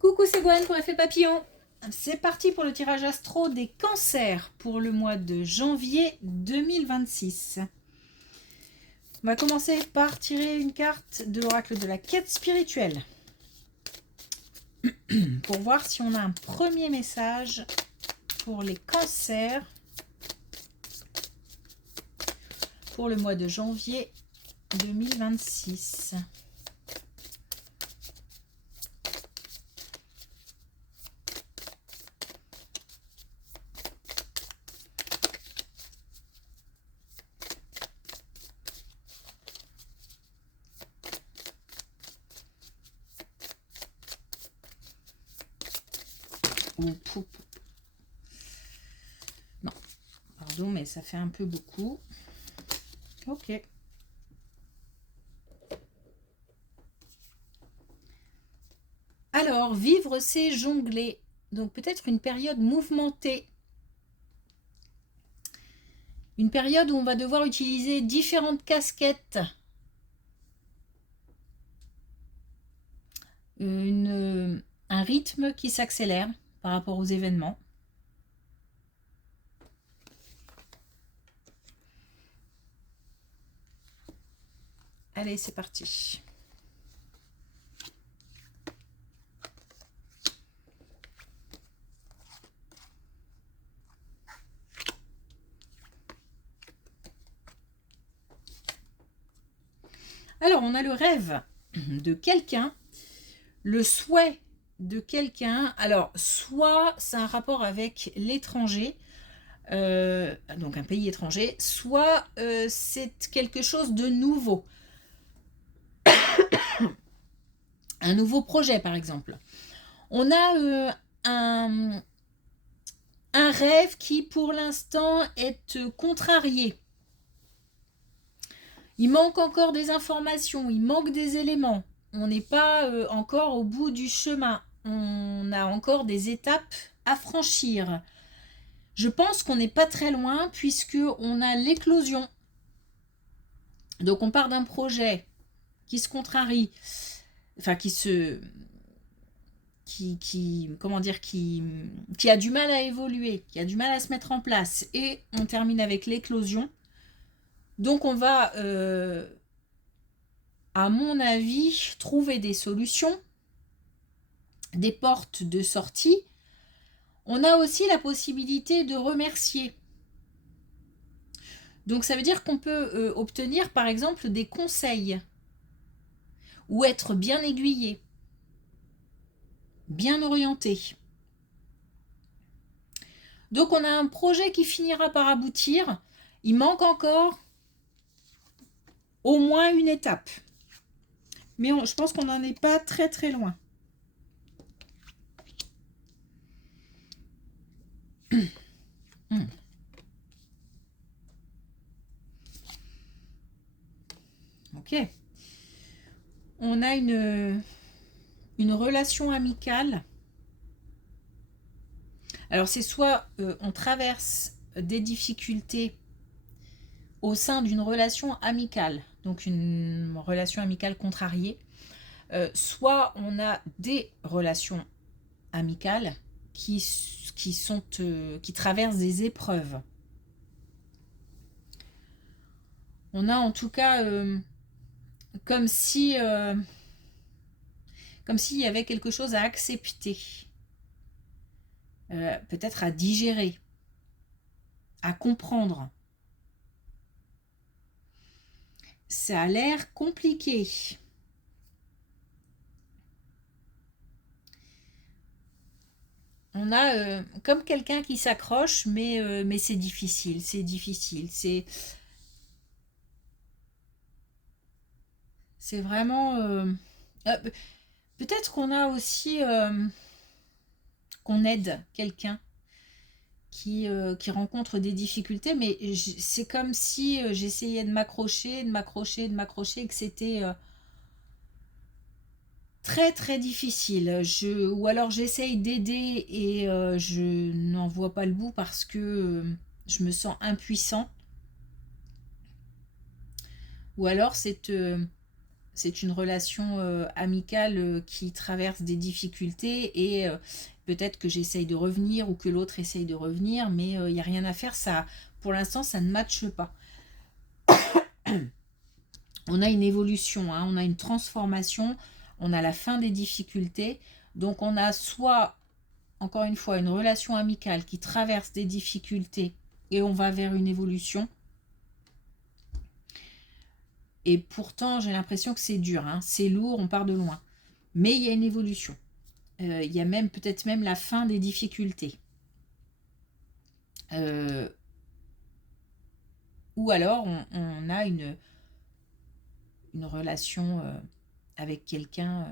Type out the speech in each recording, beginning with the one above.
Coucou, c'est Gwen pour Effet Papillon. C'est parti pour le tirage astro des cancers pour le mois de janvier 2026. On va commencer par tirer une carte de l'oracle de la quête spirituelle pour voir si on a un premier message pour les cancers pour le mois de janvier 2026. Non, pardon, mais ça fait un peu beaucoup. Ok. Alors, vivre, c'est jongler. Donc peut-être une période mouvementée. Une période où on va devoir utiliser différentes casquettes. Un rythme qui s'accélère par rapport aux événements. Allez, c'est parti. Alors, on a le rêve de quelqu'un, le souhait de quelqu'un. Alors, soit c'est un rapport avec l'étranger, donc un pays étranger, soit c'est quelque chose de nouveau. Un nouveau projet, par exemple. On a un rêve qui, pour l'instant, est contrarié. Il manque encore des informations, il manque des éléments. On n'est pas encore au bout du chemin. On a encore des étapes à franchir. Je pense qu'on n'est pas très loin puisqu'on a l'éclosion. Donc on part d'un projet qui se contrarie, enfin comment dire, qui a du mal à évoluer, qui a du mal à se mettre en place, et on termine avec l'éclosion. Donc on va, à mon avis, trouver des solutions, des portes de sortie. On a aussi la possibilité de remercier. Donc ça veut dire qu'on peut obtenir par exemple des conseils ou être bien aiguillé, bien orienté. Donc on a un projet qui finira par aboutir. Il manque encore au moins une étape. Mais je pense qu'on n'en est pas très très loin. Ok. On a une relation amicale. Alors c'est soit on traverse des difficultés au sein d'une relation amicale, donc une relation amicale contrariée, soit on a des relations amicales qui traversent des épreuves. On a en tout cas comme s'il y avait quelque chose à accepter, peut-être à digérer, à comprendre. Ça a l'air compliqué. On a comme quelqu'un qui s'accroche, mais c'est difficile, c'est difficile. C'est vraiment... peut-être qu'on a aussi... qu'on aide quelqu'un qui rencontre des difficultés, mais c'est comme si j'essayais de m'accrocher, et que c'était très très difficile. Ou alors j'essaye d'aider et je n'en vois pas le bout parce que je me sens impuissant. Ou alors c'est une relation amicale qui traverse des difficultés et peut-être que j'essaye de revenir ou que l'autre essaye de revenir, mais il n'y a rien à faire. Ça, pour l'instant, ça ne matche pas. On a une évolution, hein, on a une transformation, on a la fin des difficultés. Donc on a soit, encore une fois, une relation amicale qui traverse des difficultés et on va vers une évolution. Et pourtant, j'ai l'impression que c'est dur, hein, c'est lourd, on part de loin. Mais il y a une évolution. Il y a même peut-être même la fin des difficultés. Ou alors on a une relation avec quelqu'un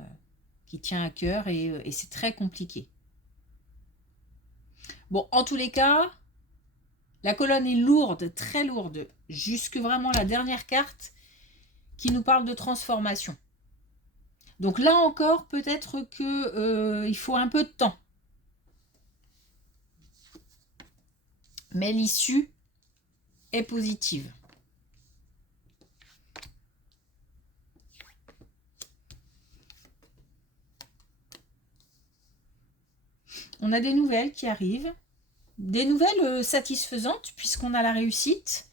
qui tient à cœur et c'est très compliqué. Bon, en tous les cas, la colonne est lourde, très lourde, jusque vraiment la dernière carte qui nous parle de transformation. Donc là encore, peut-être que il faut un peu de temps. Mais l'issue est positive. On a des nouvelles qui arrivent. Des nouvelles satisfaisantes puisqu'on a la réussite.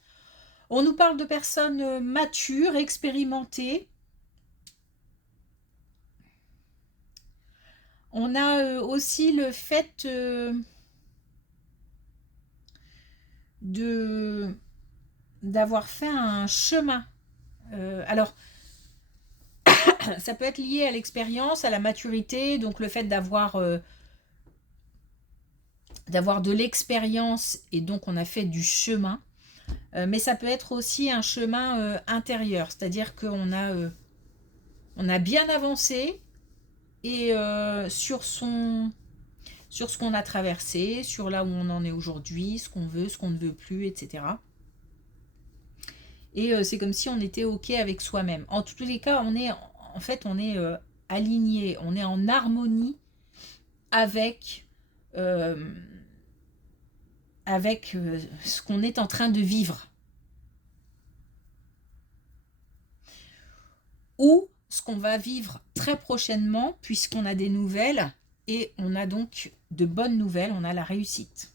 On nous parle de personnes matures, expérimentées. On a aussi le fait d'avoir fait un chemin. Alors, ça peut être lié à l'expérience, à la maturité, donc le fait d'avoir de l'expérience et donc on a fait du chemin. Mais ça peut être aussi un chemin intérieur, c'est-à-dire qu'on a, on a bien avancé et sur ce qu'on a traversé, sur là où on en est aujourd'hui, ce qu'on veut, ce qu'on ne veut plus, etc. Et c'est comme si on était OK avec soi-même. En tous les cas, on est aligné, on est en harmonie avec, ce qu'on est en train de vivre. Ou ce qu'on va vivre très prochainement, puisqu'on a des nouvelles, et on a donc de bonnes nouvelles, on a la réussite.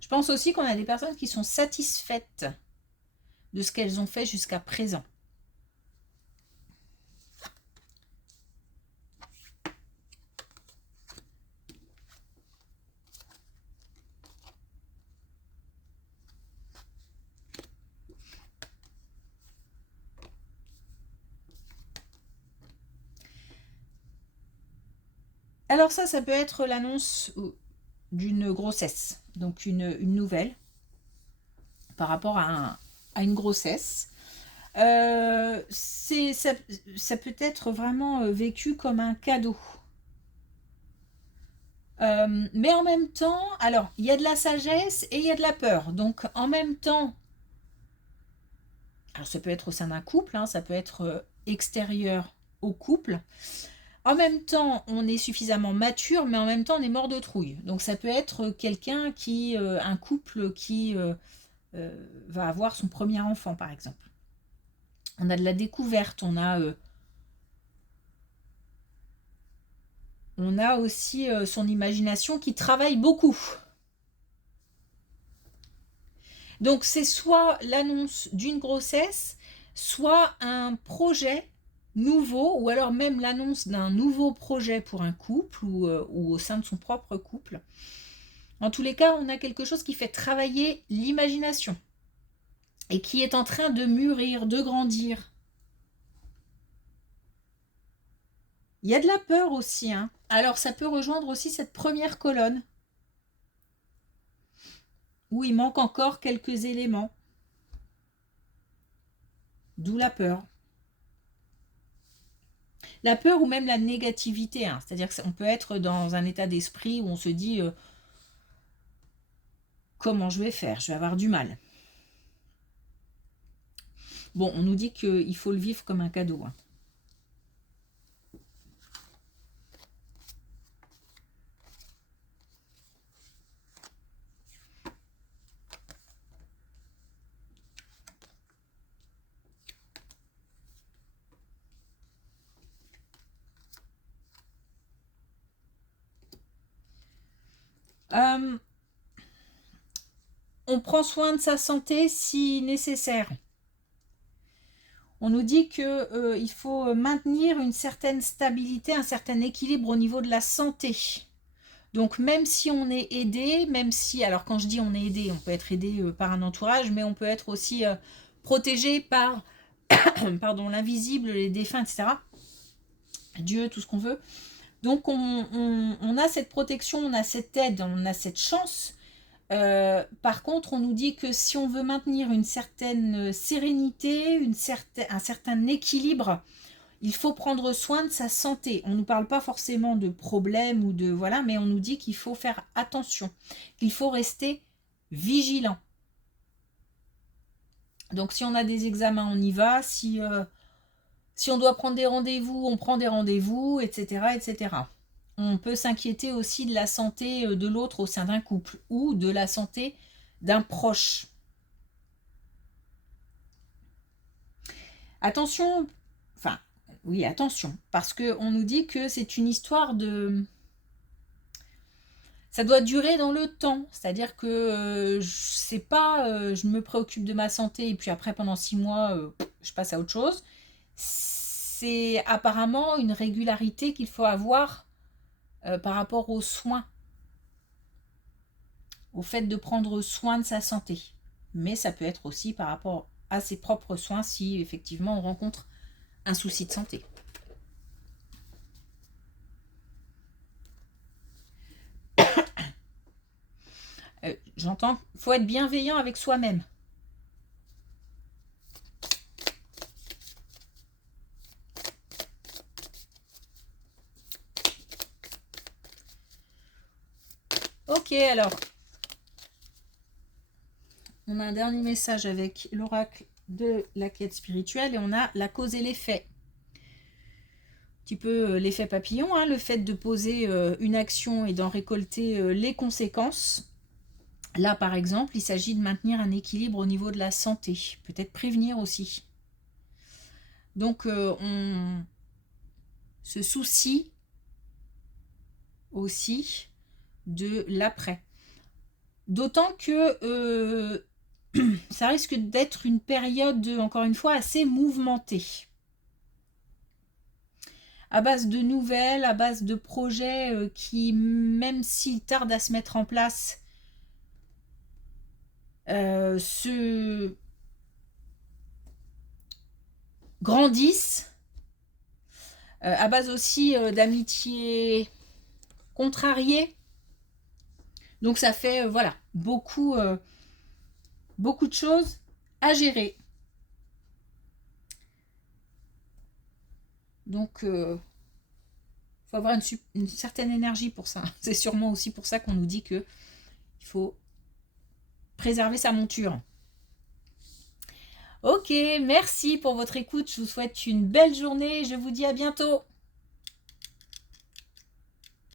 Je pense aussi qu'on a des personnes qui sont satisfaites de ce qu'elles ont fait jusqu'à présent. Alors ça peut être l'annonce d'une grossesse, donc une nouvelle par rapport à une grossesse. Ça peut être vraiment vécu comme un cadeau. Mais en même temps, alors, il y a de la sagesse et il y a de la peur. Donc, en même temps, alors ça peut être au sein d'un couple, hein, ça peut être extérieur au couple. En même temps, on est suffisamment mature, mais en même temps, on est mort de trouille. Donc, ça peut être quelqu'un un couple qui va avoir son premier enfant, par exemple. On a de la découverte, on a aussi son imagination qui travaille beaucoup. Donc c'est soit l'annonce d'une grossesse, soit un projet nouveau, ou alors même l'annonce d'un nouveau projet pour un couple ou au sein de son propre couple. En tous les cas, on a quelque chose qui fait travailler l'imagination et qui est en train de mûrir, de grandir. Il y a de la peur aussi, hein. Alors ça peut rejoindre aussi cette première colonne où il manque encore quelques éléments. D'où la peur. La peur ou même la négativité, hein. C'est-à-dire qu'on peut être dans un état d'esprit où on se dit comment je vais faire, je vais avoir du mal. Bon, on nous dit qu'il faut le vivre comme un cadeau, hein. On prend soin de sa santé si nécessaire. On nous dit qu'il faut maintenir une certaine stabilité, un certain équilibre au niveau de la santé. Donc même si on est aidé, même si, alors quand je dis on est aidé, on peut être aidé par un entourage, mais on peut être aussi protégé par pardon, l'invisible, les défunts, etc. Dieu, tout ce qu'on veut. Donc on a cette protection, on a cette aide, on a cette chance. Par contre, on nous dit que si on veut maintenir une certaine sérénité, un certain équilibre, il faut prendre soin de sa santé. On ne nous parle pas forcément de problèmes ou de voilà, mais on nous dit qu'il faut faire attention, qu'il faut rester vigilant. Donc si on a des examens, on y va. Si on doit prendre des rendez-vous, on prend des rendez-vous, etc., etc. On peut s'inquiéter aussi de la santé de l'autre au sein d'un couple ou de la santé d'un proche. Attention, enfin, oui, attention, parce qu'on nous dit que c'est une histoire de... Ça doit durer dans le temps, c'est-à-dire que c'est pas je me préoccupe de ma santé et puis après pendant 6 mois, je passe à autre chose. C'est apparemment une régularité qu'il faut avoir par rapport aux soins, au fait de prendre soin de sa santé. Mais ça peut être aussi par rapport à ses propres soins si effectivement on rencontre un souci de santé. J'entends, il faut être bienveillant avec soi-même. Ok, alors, on a un dernier message avec l'oracle de la quête spirituelle et on a la cause et l'effet. Un petit peu l'effet papillon, hein, le fait de poser une action et d'en récolter les conséquences. Là, par exemple, il s'agit de maintenir un équilibre au niveau de la santé, peut-être prévenir aussi. Donc, on se soucie aussi de l'après. D'autant que ça risque d'être une période, encore une fois, assez mouvementée. À base de nouvelles, à base de projets qui, même s'ils tardent à se mettre en place, se grandissent. À base aussi d'amitié contrariée. Donc ça fait voilà beaucoup de choses à gérer. Donc faut avoir une certaine énergie pour ça. C'est sûrement aussi pour ça qu'on nous dit que il faut préserver sa monture. Ok, merci pour votre écoute. Je vous souhaite une belle journée. Je vous dis à bientôt.